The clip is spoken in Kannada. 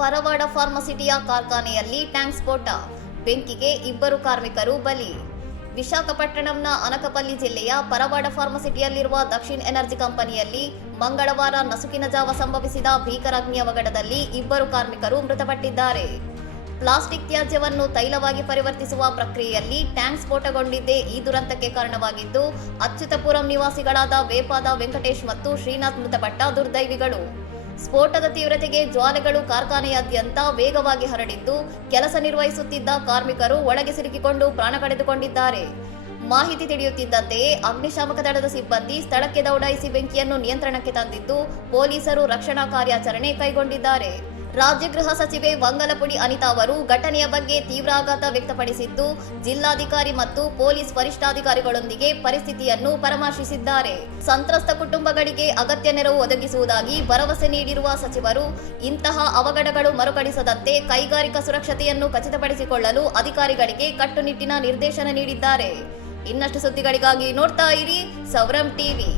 ಪರವಾಡ ಫಾರ್ಮಸಿಟಿಯ ಕಾರ್ಖಾನೆಯಲ್ಲಿ ಟ್ಯಾಂಕ್ ಸ್ಫೋಟ, ಬೆಂಕಿಗೆ 2 ಕಾರ್ಮಿಕರು ಬಲಿ. ವಿಶಾಖಪಟ್ಟಣಂನ ಅನಕಪಲ್ಲಿ ಜಿಲ್ಲೆಯ ಪರವಾಡ ಫಾರ್ಮಸಿಟಿಯಲ್ಲಿರುವ ದಕ್ಷಿಣ್ ಎನರ್ಜಿ ಕಂಪನಿಯಲ್ಲಿ ಮಂಗಳವಾರ ನಸುಕಿನ ಜಾವ ಸಂಭವಿಸಿದ ಭೀಕರ ಅಗ್ನಿ ಅವಘಡದಲ್ಲಿ 2 ಕಾರ್ಮಿಕರು ಮೃತಪಟ್ಟಿದ್ದಾರೆ. ಪ್ಲಾಸ್ಟಿಕ್ ತ್ಯಾಜ್ಯವನ್ನು ತೈಲವಾಗಿ ಪರಿವರ್ತಿಸುವ ಪ್ರಕ್ರಿಯೆಯಲ್ಲಿ ಟ್ಯಾಂಕ್ ಸ್ಫೋಟಗೊಂಡಿದ್ದೇ ಈ ದುರಂತಕ್ಕೆ ಕಾರಣವಾಗಿದ್ದು, ಅಚ್ಯುತಪುರಂ ನಿವಾಸಿಗಳಾದ ವೇಪಾದ ವೆಂಕಟೇಶ್ ಮತ್ತು ಶ್ರೀನಾಥ್ ಮೃತಪಟ್ಟ ದುರ್ದೈವಿಗಳು. ಸ್ಫೋಟದ ತೀವ್ರತೆಗೆ ಜ್ವಾಲೆಗಳು ಕಾರ್ಖಾನೆಯಾದ್ಯಂತ ವೇಗವಾಗಿ ಹರಡಿದ್ದು, ಕೆಲಸ ನಿರ್ವಹಿಸುತ್ತಿದ್ದ ಕಾರ್ಮಿಕರು ಒಳಗೆ ಸಿಲುಕಿಕೊಂಡು ಪ್ರಾಣ ಕಳೆದುಕೊಂಡಿದ್ದಾರೆ. ಮಾಹಿತಿ ತಿಳಿಯುತ್ತಿದ್ದಂತೆಯೇ ಅಗ್ನಿಶಾಮಕ ದಳದ ಸಿಬ್ಬಂದಿ ಸ್ಥಳಕ್ಕೆ ದೌಡಾಯಿಸಿ ಬೆಂಕಿಯನ್ನು ನಿಯಂತ್ರಣಕ್ಕೆ ತಂದಿದ್ದು, ಪೊಲೀಸರು ರಕ್ಷಣಾ ಕಾರ್ಯಾಚರಣೆ ಕೈಗೊಂಡಿದ್ದಾರೆ. ರಾಜ್ಯ ಗೃಹ ಸಚಿವೆ ವಂಗಲಪುಡಿ ಅನಿತಾ ಅವರು ಘಟನೆಯ ಬಗ್ಗೆ ತೀವ್ರ ಆಘಾತ ವ್ಯಕ್ತಪಡಿಸಿದ್ದು, ಜಿಲ್ಲಾಧಿಕಾರಿ ಮತ್ತು ಪೊಲೀಸ್ ವರಿಷ್ಠಾಧಿಕಾರಿಗಳೊಂದಿಗೆ ಪರಿಸ್ಥಿತಿಯನ್ನು ಪರಾಮರ್ಶಿಸಿದ್ದಾರೆ. ಸಂತ್ರಸ್ತ ಕುಟುಂಬಗಳಿಗೆ ಅಗತ್ಯ ನೆರವು ಒದಗಿಸುವುದಾಗಿ ಭರವಸೆ ನೀಡಿರುವ ಸಚಿವರು, ಇಂತಹ ಅವಘಡಗಳು ಮರುಕಳಿಸದಂತೆ ಕೈಗಾರಿಕಾ ಸುರಕ್ಷತೆಯನ್ನು ಖಚಿತಪಡಿಸಿಕೊಳ್ಳಲು ಅಧಿಕಾರಿಗಳಿಗೆ ಕಟ್ಟುನಿಟ್ಟಿನ ನಿರ್ದೇಶನ ನೀಡಿದ್ದಾರೆ. ಇನ್ನಷ್ಟು ಸುದ್ದಿಗಳಿಗಾಗಿ ನೋಡ್ತಾ ಇರಿ ಸೌರಂ ಟಿವಿ.